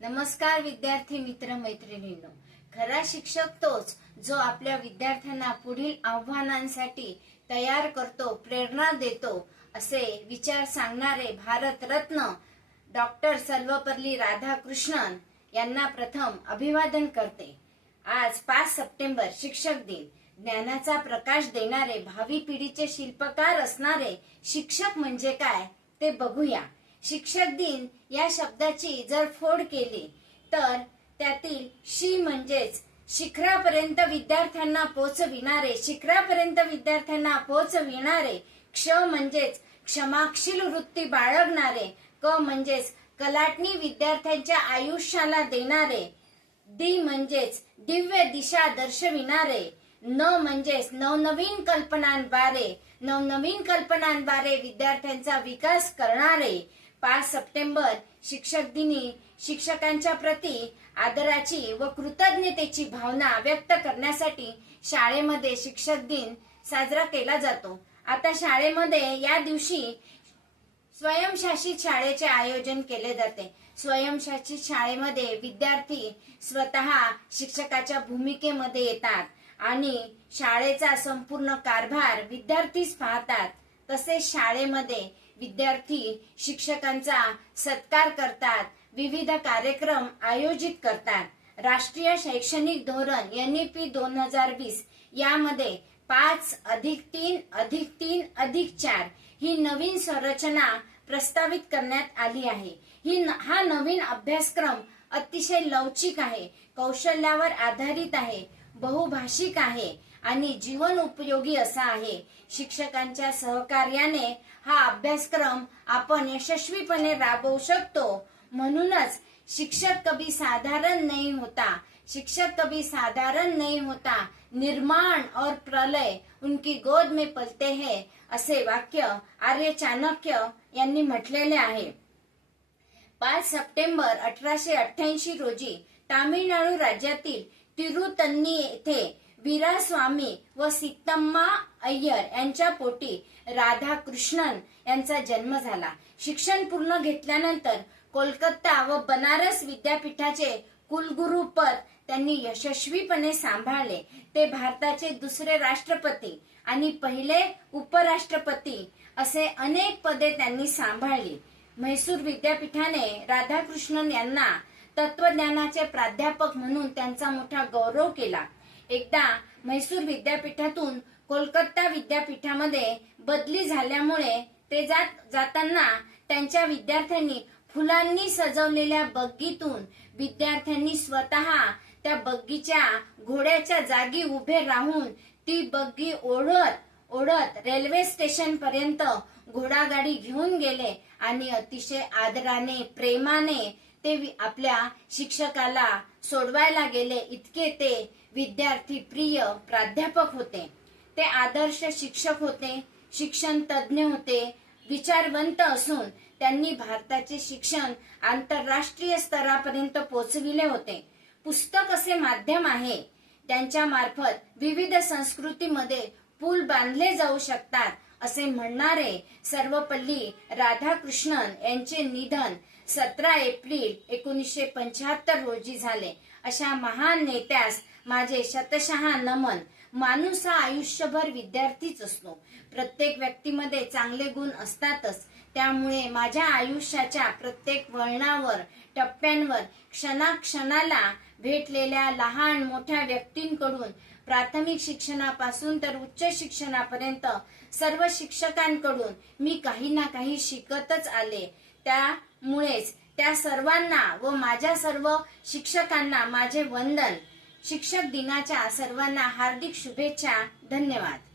नमस्कार विद्यार्थी मित्र मैत्रिणींनो. खरा शिक्षक तोच जो आपल्या विद्यार्थ्यांना पुढील आव्हानांसाठी तयार करतो प्रेरणा देतो असे विचार सांगणारे भारतरत्न डॉक्टर सर्वपल्ली राधाकृष्णन यांना प्रथम अभिवादन करते. आज पाच सप्टेंबर शिक्षक दिन. ज्ञानाचा प्रकाश देणारे भावी पिढीचे शिल्पकार असणारे शिक्षक म्हणजे काय ते बघूया. शिक्षक दिन या शब्दाची जर फोड केली तर त्यातील शी म्हणजेच शिखरापर्यंत विद्यार्थ्यांना पोचविणारे शिखरापर्यंत विद्यार्थ्यांना पोचविणारे क्ष म्हणजेच क्षमाशील वृत्ती बाळगणारे क म्हणजेच कलाटणी विद्यार्थ्यांच्या आयुष्याला देणारे दी म्हणजेच दिव्य दिशा दर्शविणारे न म्हणजेच नवनवीन कल्पनांद्वारे नवनवीन कल्पनांद्वारे विद्यार्थ्यांचा विकास करणारे पाच सप्टेंबर शिक्षक दिनी शिक्षकांच्या प्रती आदराची व कृतज्ञतेची भावना व्यक्त करण्यासाठी शाळेमध्ये शिक्षक दिन साजरा केला जातो. आता शाळेमध्ये या दिवशी स्वयंशासित शाळेचे आयोजन केले जाते. स्वयंशासित शाळेमध्ये विद्यार्थी स्वतः शिक्षकाच्या भूमिकेमध्ये येतात आणि शाळेचा संपूर्ण कारभार विद्यार्थीच पाहतात. तसेच शाळेमध्ये विद्यार्थी शिक्षकांचा सत्कार करतात विविध कार्यक्रम आयोजित करतात. राष्ट्रीय शैक्षणिक धोरण एनईपी दोन हजार वीस यामध्ये पाच अधिक तीन अधिक तीन अधिक चार ही नवीन संरचना प्रस्तावित करण्यात आली आहे. ही न- हा नवीन अभ्यासक्रम अतिशय लवचिक आहे कौशल्यावर आधारित आहे बहुभाषिक आहे. आणि जीवन उपयोगी असा आहे. शिक्षकांच्या सहकार्याने हा अभ्यासक्रम आपण यशस्वीपणे राबवू शकतो. म्हणूनच शिक्षक कभी साधारण नाही होता. शिक्षक कभी साधारण नहीं होता. निर्माण और प्रलय उनकी गोद में पलते हैं असे वाक्य आर्य चाणक्य यांनी म्हटलेले आहे. पाच सप्टेंबर अठराशे अठ्ठ्याऐंशी रोजी तामिळनाडू राज्यातील तिरुतन्नी येथे वीरास्वामी व सीतम्मा अय्यर यांच्या पोटी राधाकृष्णन यांचा जन्म झाला. शिक्षण पूर्ण घेतल्यानंतर कोलकाता व बनारस विद्यापीठाचे कुलगुरू पद त्यांनी यशस्वीपणे सांभाळले. ते भारताचे दुसरे राष्ट्रपती आणि पहिले उपराष्ट्रपती असे अनेक पदे त्यांनी सांभाळली. म्हैसूर विद्यापीठाने राधाकृष्णन यांना तत्वज्ञानाचे प्राध्यापक म्हणून त्यांचा मोठा गौरव केला. एकदा म्हैसूर विद्यापीठातून कोलकाता विद्यापीठामध्ये बदली झाल्यामुळे ते जात जाताना त्यांच्या विद्यार्थ्यांनी फुलांनी सजवलेल्या बग्गीतून विद्यार्थ्यांनी स्वतः त्या बग्गीच्या घोड्याच्या जागी उभे राहून ती बग्गी ओढत ओढत रेल्वे स्टेशन पर्यंत घोडागाडी घेऊन गेले आणि अतिशय आदराने प्रेमाने ते आपल्या शिक्षकाला सोडवायला गेले इतके ते विद्यार्थी प्रिय प्राध्यापक होते. ते आदर्श शिक्षक होते शिक्षण तज्ज्ञ होते विचारवंत असून त्यांनी भारताचे शिक्षण आंतरराष्ट्रीय स्तरापर्यंत पोहोचविले होते. पुस्तक असे माध्यम आहे. त्यांच्या मार्फत विविध संस्कृतीमध्ये पूल बांधले जाऊ शकतात. असे म्हणणारे सर्वपल्ली राधाकृष्णन यांचे निधन सतरा एप्रिल एकोणीसशे पंच्याहत्तर रोजी झाले. अशा महान नेत्यास माझे शतशः नमन. माणूस हा आयुष्यभर विद्यार्थीच असतो. प्रत्येक व्यक्तीमध्ये चांगले गुण असतातच. त्यामुळे माझ्या आयुष्याच्या प्रत्येक वळणावर टप्प्यांवर क्षणाक्षणाला भेटलेल्या लहान मोठ्या व्यक्तींकडून प्राथमिक शिक्षणापासून तर उच्च शिक्षणापर्यंत सर्व शिक्षकांकडून मी काही ना काही शिकतच आले. त्यामुळेच त्या सर्वांना व माझ्या सर्व शिक्षकांना माझे वंदन. शिक्षक दिनाच्या सर्वांना हार्दिक शुभेच्छा. धन्यवाद.